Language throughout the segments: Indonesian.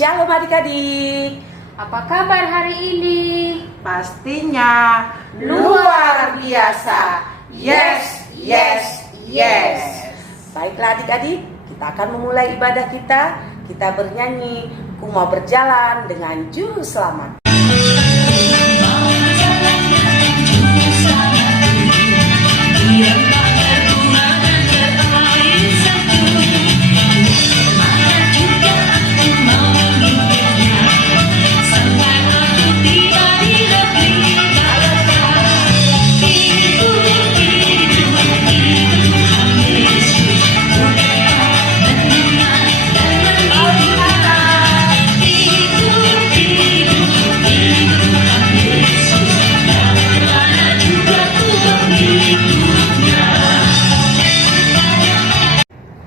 Shalom adik-adik. Apa kabar hari ini? Pastinya luar biasa. Yes, yes, yes. Baiklah adik-adik, kita akan memulai ibadah kita. Kita bernyanyi, ku mau berjalan dengan juru selamat.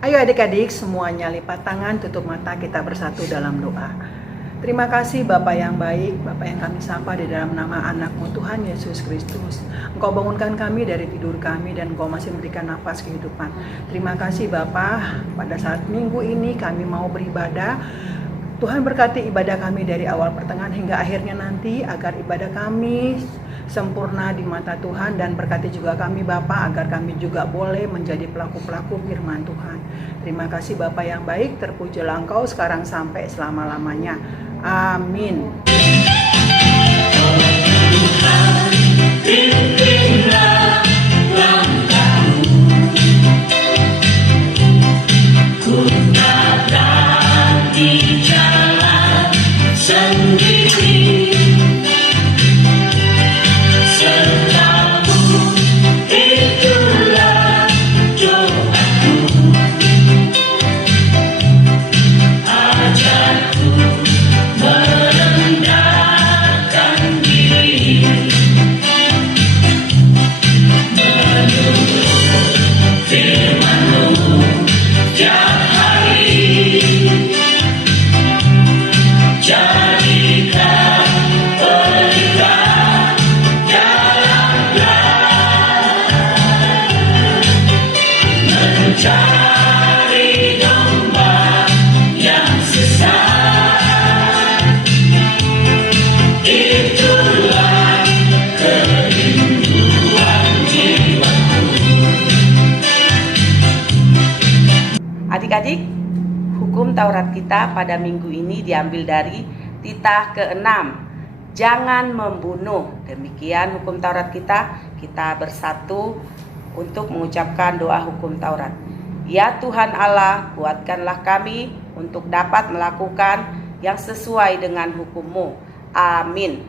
Ayo adik-adik semuanya lipat tangan, tutup mata, kita bersatu dalam doa. Terima kasih Bapa yang baik, Bapa yang kami sapa di dalam nama anak-Mu Tuhan Yesus Kristus. Engkau bangunkan kami dari tidur kami dan Engkau masih memberikan nafas kehidupan. Terima kasih Bapa, pada saat minggu ini kami mau beribadah. Tuhan berkati ibadah kami dari awal pertengahan hingga akhirnya nanti, agar ibadah kami sempurna di mata Tuhan, dan berkati juga kami Bapa agar kami juga boleh menjadi pelaku-pelaku firman Tuhan. Terima kasih Bapa yang baik, terpujilah Engkau sekarang sampai selama-lamanya. Amin. Adik-adik, hukum Taurat kita pada minggu ini diambil dari titah ke-6. Jangan membunuh. Demikian hukum Taurat kita. Kita bersatu untuk mengucapkan doa hukum Taurat. Ya Tuhan Allah, kuatkanlah kami untuk dapat melakukan yang sesuai dengan hukum-Mu. Amin.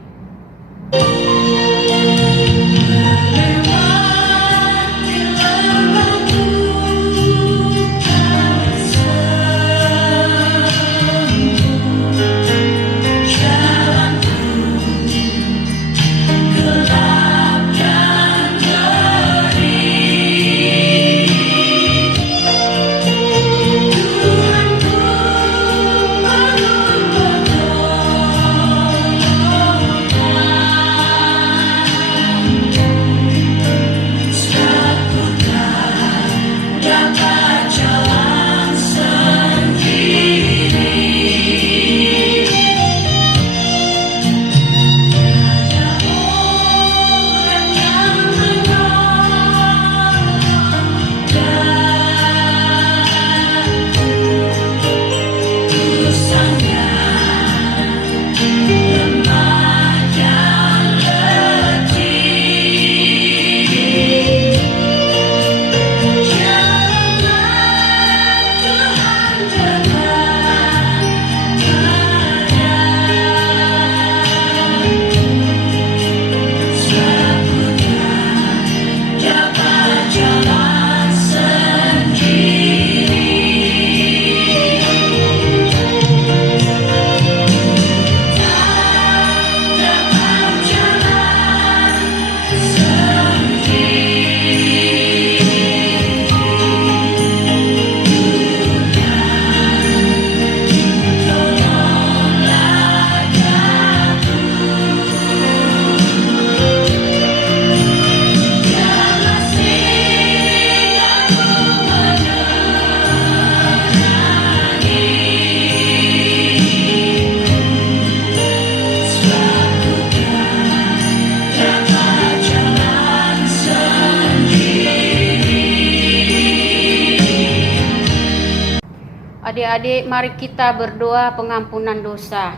Adik-adik, mari kita berdoa pengampunan dosa.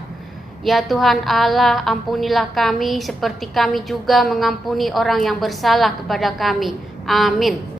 Ya Tuhan Allah, ampunilah kami seperti kami juga mengampuni orang yang bersalah kepada kami. Amin.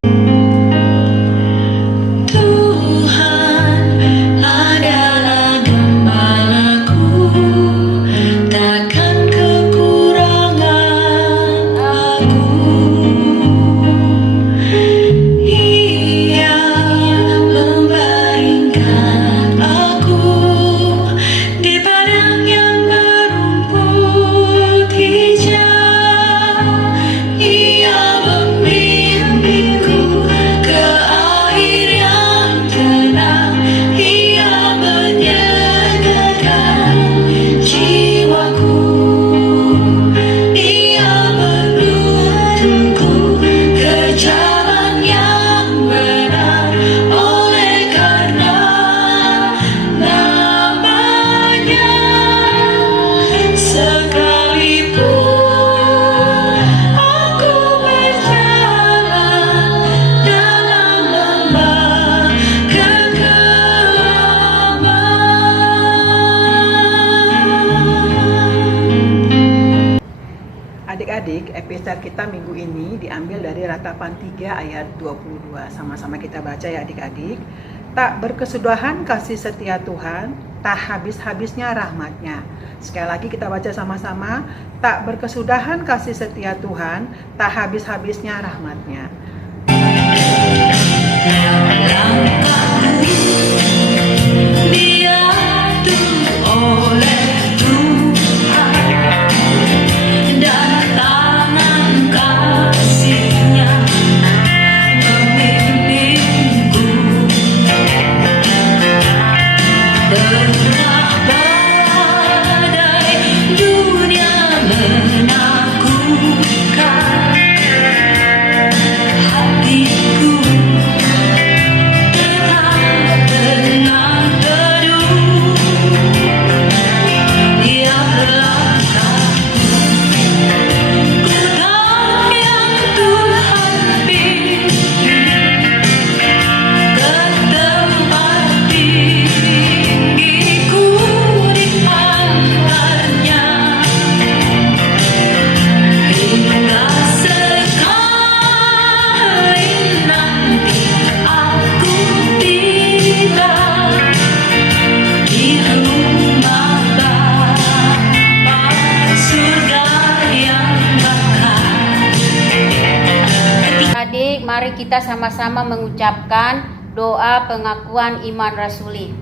Adik-adik, episode kita minggu ini diambil dari Ratapan 3 ayat 22. Sama-sama kita baca ya adik-adik. Tak berkesudahan kasih setia Tuhan, tak habis-habisnya rahmatnya. Sekali lagi kita baca sama-sama. Tak berkesudahan kasih setia Tuhan, tak habis-habisnya rahmatnya. Mari kita sama-sama mengucapkan doa pengakuan iman rasuli.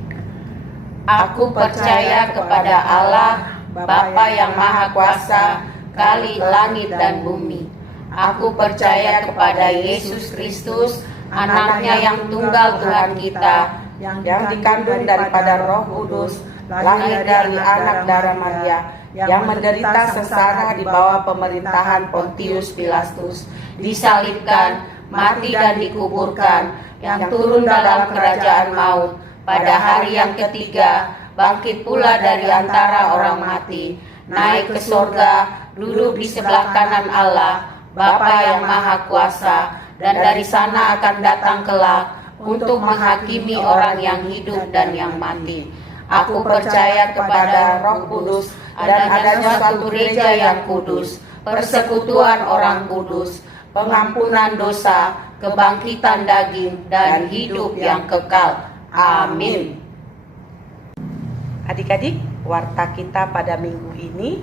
Aku percaya kepada Allah, Bapa yang Maha Kuasa, Khalik langit dan bumi. Aku percaya kepada Yesus Kristus, anaknya yang tunggal Tuhan kita, yang dikandung daripada Roh Kudus, lahir dari anak darah Maria, yang menderita sengsara di bawah pemerintahan Pontius Pilatus, disalibkan, mati dan dikuburkan, yang turun dalam kerajaan maut, pada hari yang ketiga, bangkit pula dari antara orang mati, naik ke sorga, duduk di sebelah kanan Allah, Bapa yang Maha Kuasa, dan dari sana akan datang kelak, untuk menghakimi orang yang hidup dan yang mati. Aku percaya kepada Roh Kudus, dan adanya suatu gereja yang kudus, persekutuan orang kudus, pengampunan dosa, kebangkitan daging, dan hidup yang kekal. Amin. Adik-adik, warta kita pada minggu ini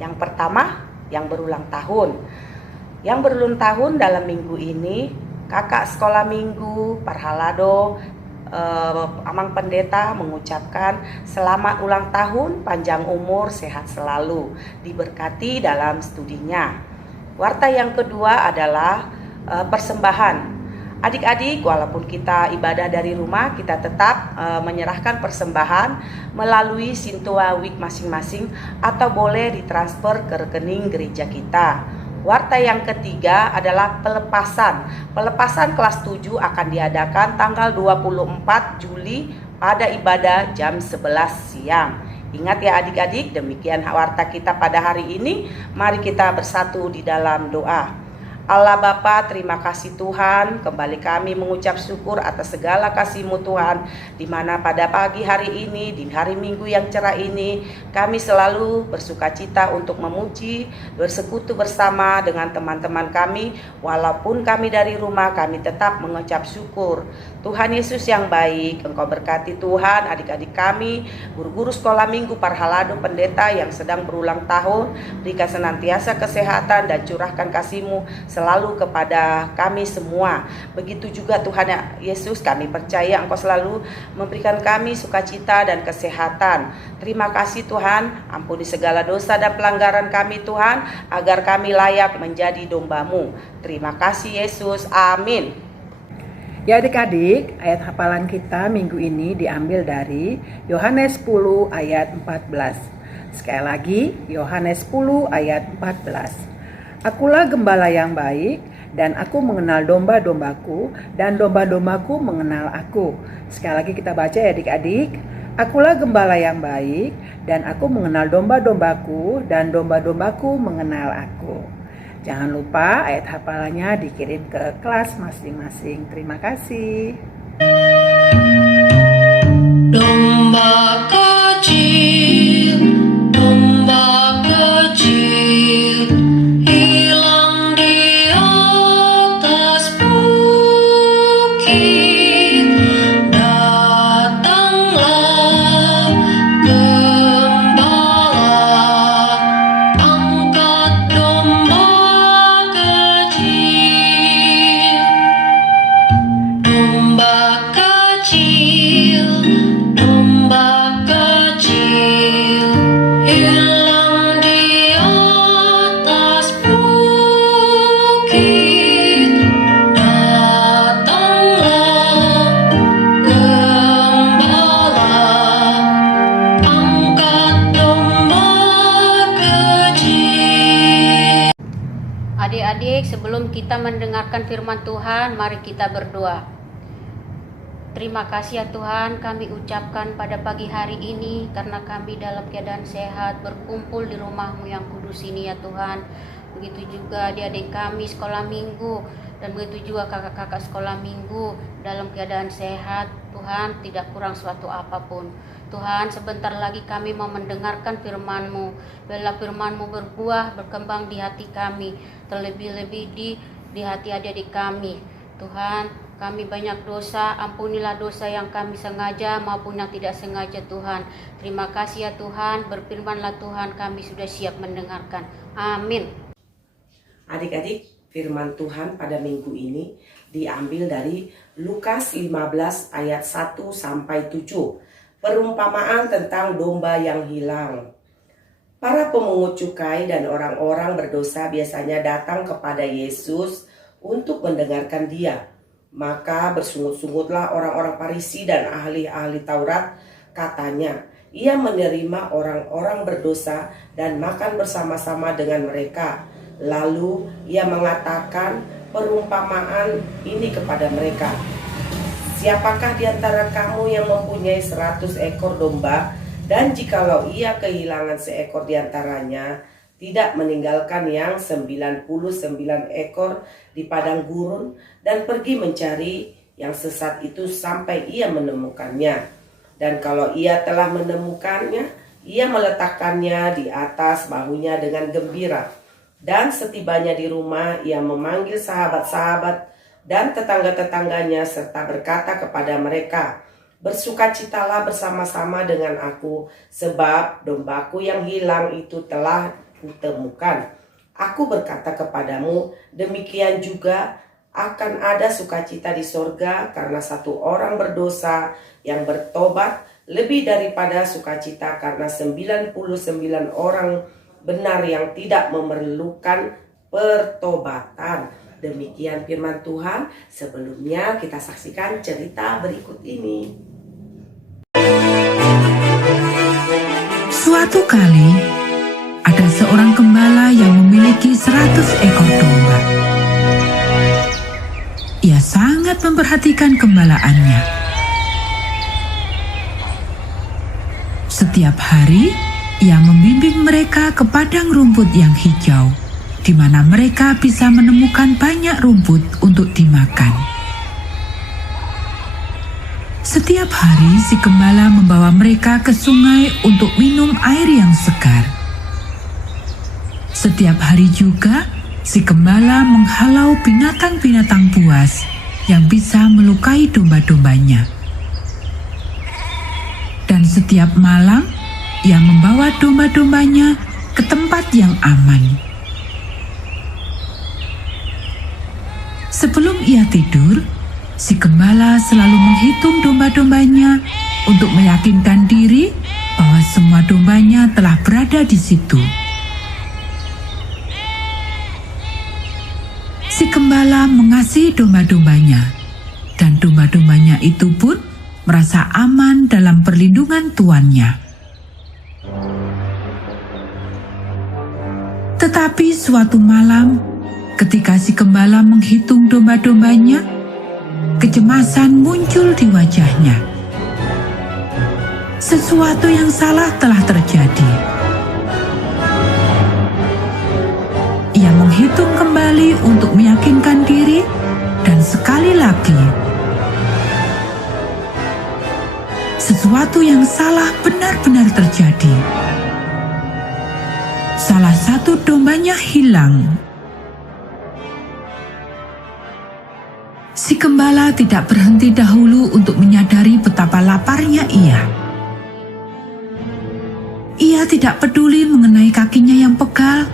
yang pertama, yang berulang tahun. Yang berulang tahun dalam minggu ini, kakak sekolah minggu, Parhalado, Amang Pendeta mengucapkan selamat ulang tahun, panjang umur, sehat selalu, diberkati dalam studinya. Warta yang kedua adalah persembahan. Adik-adik, walaupun kita ibadah dari rumah, kita tetap menyerahkan persembahan melalui Sintua Week masing-masing atau boleh ditransfer ke rekening gereja kita. Warta yang ketiga adalah pelepasan. Pelepasan kelas 7 akan diadakan tanggal 24 Juli pada ibadah jam 11 siang. Ingat ya adik-adik, demikian warta kita pada hari ini. Mari kita bersatu di dalam doa. Allah Bapa, terima kasih Tuhan, kembali kami mengucap syukur atas segala kasih-Mu Tuhan, di mana pada pagi hari ini, di hari Minggu yang cerah ini, kami selalu bersukacita untuk memuji, bersekutu bersama dengan teman-teman kami, walaupun kami dari rumah, kami tetap mengucap syukur. Tuhan Yesus yang baik, Engkau berkati Tuhan, adik-adik kami, guru-guru sekolah minggu, para halado, pendeta yang sedang berulang tahun, berikan senantiasa kesehatan dan curahkan kasih-Mu selalu kepada kami semua. Begitu juga Tuhan Yesus, kami percaya Engkau selalu memberikan kami sukacita dan kesehatan. Terima kasih Tuhan, ampuni segala dosa dan pelanggaran kami Tuhan, agar kami layak menjadi domba-Mu. Terima kasih Yesus, amin. Ya adik-adik, ayat hafalan kita minggu ini diambil dari Yohanes 10 ayat 14. Sekali lagi, Yohanes 10 ayat 14. Akulah gembala yang baik, dan aku mengenal domba-dombaku, dan domba-dombaku mengenal aku. Sekali lagi kita baca ya adik-adik. Akulah gembala yang baik, dan aku mengenal domba-dombaku, dan domba-dombaku mengenal aku. Jangan lupa ayat hafalannya dikirim ke kelas masing-masing. Terima kasih. Domba kecil, domba kecil, hilang di atas bukit. Datanglah gembala, angkat domba kecil. Domba kecil, domba kecil, hilang di atas bukit. Datanglah gembala, angkat domba kecil. Adik-adik, sebelum kita mendengarkan firman Tuhan, mari kita berdoa. Terima kasih ya Tuhan, kami ucapkan pada pagi hari ini karena kami dalam keadaan sehat berkumpul di rumah-Mu yang kudus ini ya Tuhan. Begitu juga adik-adik kami sekolah minggu, dan begitu juga kakak-kakak sekolah minggu dalam keadaan sehat Tuhan, tidak kurang suatu apapun. Tuhan, sebentar lagi kami mau mendengarkan firman-Mu. Biarlah firman-Mu berbuah, berkembang di hati kami, terlebih-lebih di hati adik-adik kami. Tuhan, kami banyak dosa, ampunilah dosa yang kami sengaja maupun yang tidak sengaja Tuhan. Terima kasih ya Tuhan, berfirmanlah Tuhan, kami sudah siap mendengarkan. Amin. Adik-adik, firman Tuhan pada minggu ini diambil dari Lukas 15 ayat 1 sampai 7. Perumpamaan tentang domba yang hilang. Para pemungut cukai dan orang-orang berdosa biasanya datang kepada Yesus untuk mendengarkan Dia. Maka bersungut-sungutlah orang-orang Farisi dan ahli-ahli Taurat, katanya, ia menerima orang-orang berdosa dan makan bersama-sama dengan mereka. Lalu ia mengatakan perumpamaan ini kepada mereka. Siapakah di antara kamu yang mempunyai 100 ekor domba, dan jikalau ia kehilangan seekor di antaranya, tidak meninggalkan yang 99 ekor di padang gurun dan pergi mencari yang sesat itu sampai ia menemukannya. Dan kalau ia telah menemukannya, ia meletakkannya di atas bahunya dengan gembira. Dan setibanya di rumah, ia memanggil sahabat-sahabat dan tetangga-tetangganya serta berkata kepada mereka, bersukacitalah bersama-sama dengan aku, sebab dombaku yang hilang itu telah kutemukan. Aku berkata kepadamu, demikian juga akan ada sukacita di sorga karena satu orang berdosa yang bertobat, lebih daripada sukacita karena 99 orang benar yang tidak memerlukan pertobatan. Demikian firman Tuhan. Sebelumnya kita saksikan cerita berikut ini. Suatu kali ada seorang gembala yang memiliki 100 ekor domba. Ia sangat memperhatikan gembalaannya. Setiap hari, ia membimbing mereka ke padang rumput yang hijau di mana mereka bisa menemukan banyak rumput untuk dimakan. Setiap hari si gembala membawa mereka ke sungai untuk minum air yang segar. Setiap hari juga si gembala menghalau binatang-binatang buas yang bisa melukai domba-dombanya. Dan setiap malam, ia membawa domba-dombanya ke tempat yang aman. Sebelum ia tidur, si gembala selalu menghitung domba-dombanya untuk meyakinkan diri bahwa semua dombanya telah berada di situ. Si gembala mengasihi domba-dombanya, dan domba-dombanya itu pun merasa aman dalam perlindungan tuannya. Tetapi suatu malam, ketika si gembala menghitung domba-dombanya, kecemasan muncul di wajahnya. Sesuatu yang salah telah terjadi. Ia menghitung kembali untuk meyakinkan diri, dan sekali lagi, sesuatu yang salah benar-benar terjadi. Salah satu dombanya hilang. Si gembala tidak berhenti dahulu untuk menyadari betapa laparnya ia. Ia tidak peduli mengenai kakinya yang pegal.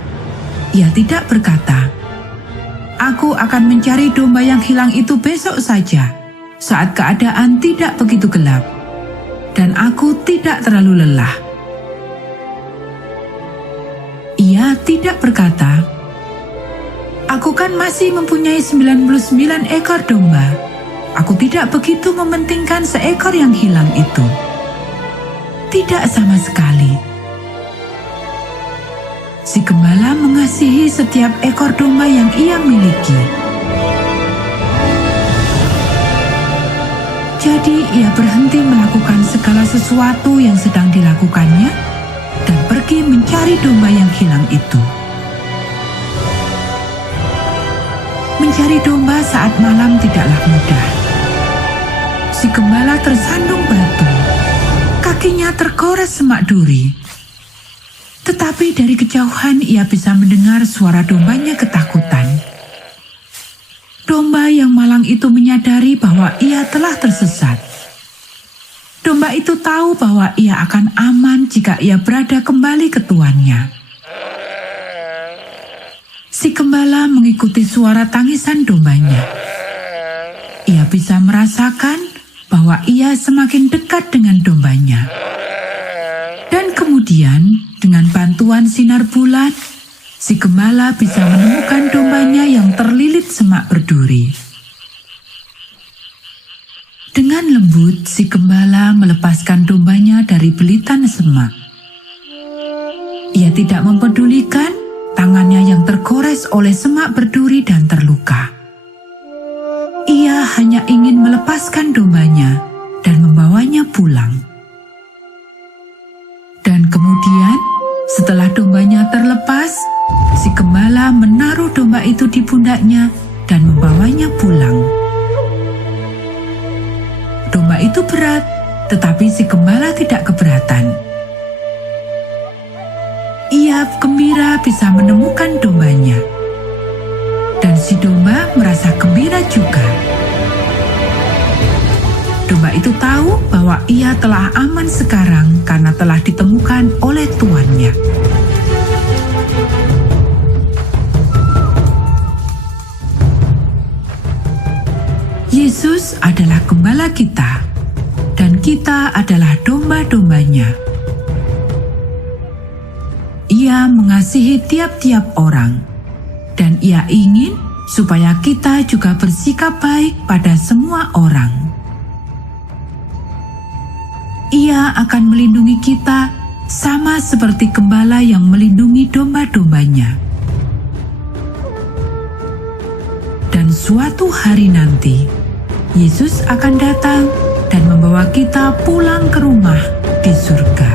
Ia tidak berkata, "Aku akan mencari domba yang hilang itu besok saja, saat keadaan tidak begitu gelap, dan aku tidak terlalu lelah." Ia tidak berkata, "Aku kan masih mempunyai 99 ekor domba. Aku tidak begitu mementingkan seekor yang hilang itu." Tidak sama sekali. Si gembala mengasihi setiap ekor domba yang ia miliki. Jadi ia berhenti melakukan segala sesuatu yang sedang dilakukannya dan pergi mencari domba yang hilang itu. Mencari domba saat malam tidaklah mudah. Si gembala tersandung batu, kakinya tergores semak duri. Tetapi dari kejauhan ia bisa mendengar suara dombanya ketakutan. Domba yang malang itu menyadari bahwa ia telah tersesat. Domba itu tahu bahwa ia akan aman jika ia berada kembali ke tuannya. Si gembala mengikuti suara tangisan dombanya. Ia bisa merasakan bahwa ia semakin dekat dengan dombanya. Dan kemudian, dengan bantuan sinar bulan, si gembala bisa menemukan dombanya yang terlilit semak berduri. Dengan lembut, si gembala melepaskan dombanya dari belitan semak. Ia tidak mempedulikan tangannya yang tergores oleh semak berduri dan terluka. Ia hanya ingin melepaskan dombanya dan membawanya pulang. Dan kemudian, setelah dombanya terlepas, si gembala menaruh domba itu di pundaknya dan membawanya pulang. Domba itu berat, tetapi si gembala tidak keberatan. Ia gembira bisa menemukan dombanya. Dan si domba merasa gembira juga. Domba itu tahu bahwa ia telah aman sekarang karena telah ditemukan oleh tuannya. Yesus adalah gembala kita, dan kita adalah domba-dombanya. Ia mengasihi tiap-tiap orang, dan ia ingin supaya kita juga bersikap baik pada semua orang. Ia akan melindungi kita sama seperti gembala yang melindungi domba-dombanya. Dan suatu hari nanti, Yesus akan datang dan membawa kita pulang ke rumah di surga.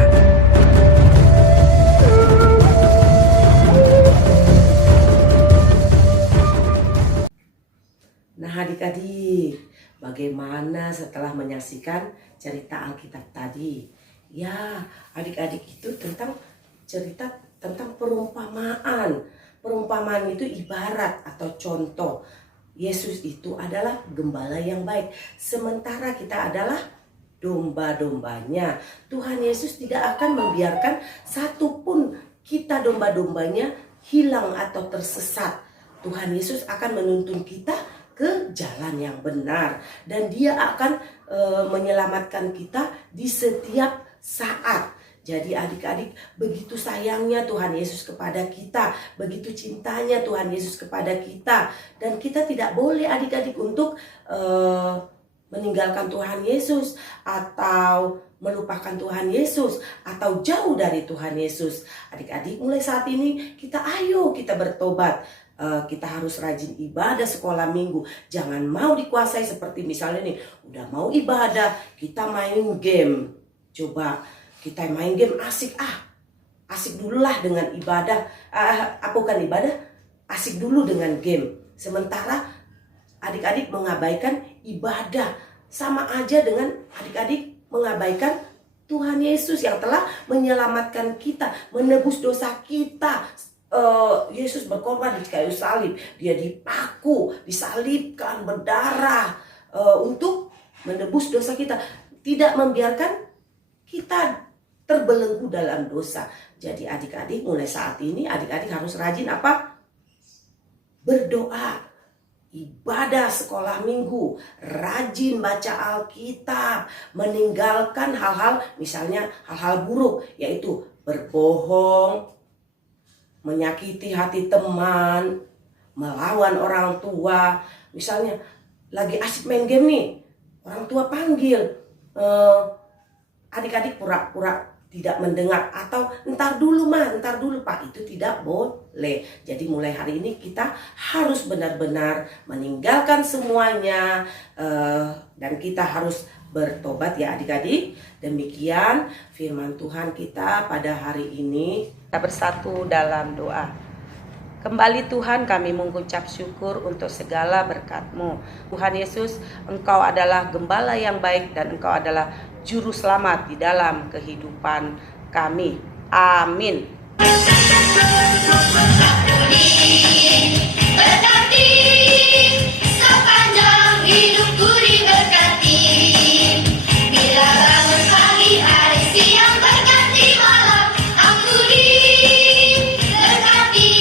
Bagaimana setelah menyaksikan cerita Alkitab tadi? Ya, adik-adik itu cerita tentang perumpamaan. Perumpamaan itu ibarat atau contoh. Yesus itu adalah gembala yang baik, sementara kita adalah domba-dombanya. Tuhan Yesus tidak akan membiarkan satupun kita domba-dombanya hilang atau tersesat. Tuhan Yesus akan menuntun kita ke jalan yang benar, dan Dia akan menyelamatkan kita di setiap saat. Jadi adik-adik, begitu sayangnya Tuhan Yesus kepada kita, begitu cintanya Tuhan Yesus kepada kita, dan kita tidak boleh adik-adik untuk meninggalkan Tuhan Yesus atau melupakan Tuhan Yesus atau jauh dari Tuhan Yesus. Adik-adik, mulai saat ini kita bertobat. Kita harus rajin ibadah sekolah minggu. Jangan mau dikuasai seperti misalnya nih, udah mau ibadah kita main game. Coba kita main game asik dulu lah dengan ibadah. Bukan ibadah, asik dulu dengan game. Sementara adik-adik mengabaikan ibadah, sama aja dengan adik-adik mengabaikan Tuhan Yesus yang telah menyelamatkan kita, menebus dosa kita. Yesus berkorban di kayu salib, Dia dipaku, disalibkan, berdarah untuk menebus dosa kita, tidak membiarkan kita terbelenggu dalam dosa. Jadi adik-adik, mulai saat ini adik-adik harus rajin berdoa, ibadah sekolah minggu, rajin baca Alkitab, meninggalkan hal-hal, misalnya hal-hal buruk, yaitu berbohong, menyakiti hati teman, melawan orang tua. Misalnya lagi asik main game nih, orang tua panggil, adik-adik pura-pura tidak mendengar, atau entar dulu Pak, itu tidak boleh. Jadi mulai hari ini kita harus benar-benar meninggalkan semuanya, dan kita harus bertobat ya adik-adik. Demikian firman Tuhan kita pada hari ini. Kita bersatu dalam doa. Kembali Tuhan, kami mengucap syukur untuk segala berkat-Mu. Tuhan Yesus, Engkau adalah gembala yang baik dan Engkau adalah juru selamat di dalam kehidupan kami. Amin. Berkati sepanjang hidupku diberkati. Bila bangun pagi hari siang berganti malam, aku diberkati.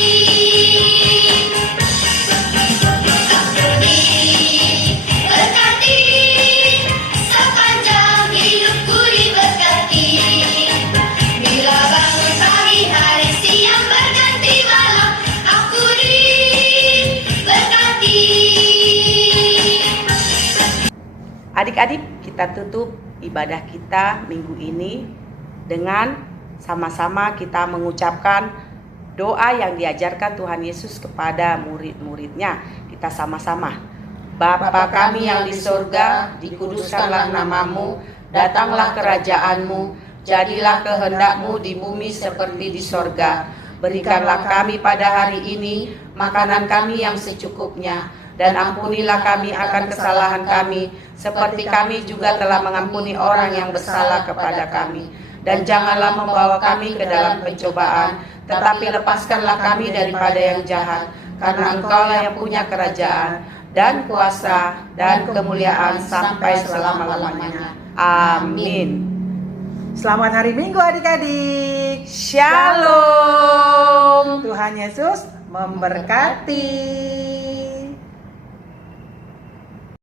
Berkati sepanjang hidupku diberkati. Bila bangun pagi hari siang berganti malam, aku diberkati. Adik-adik, kita tutup ibadah kita minggu ini dengan sama-sama kita mengucapkan doa yang diajarkan Tuhan Yesus kepada murid-muridnya. Kita sama-sama. Bapa kami yang di sorga, dikuduskanlah namamu, datanglah kerajaanmu, jadilah kehendak-Mu di bumi seperti di sorga. Berikanlah kami pada hari ini makanan kami yang secukupnya, dan ampunilah kami akan kesalahan kami, seperti kami juga telah mengampuni orang yang bersalah kepada kami. Dan janganlah membawa kami ke dalam pencobaan, tetapi lepaskanlah kami daripada yang jahat, karena Engkaulah yang punya kerajaan, dan kuasa, dan kemuliaan sampai selama-lamanya. Amin. Selamat hari Minggu adik-adik. Shalom. Tuhan Yesus memberkati.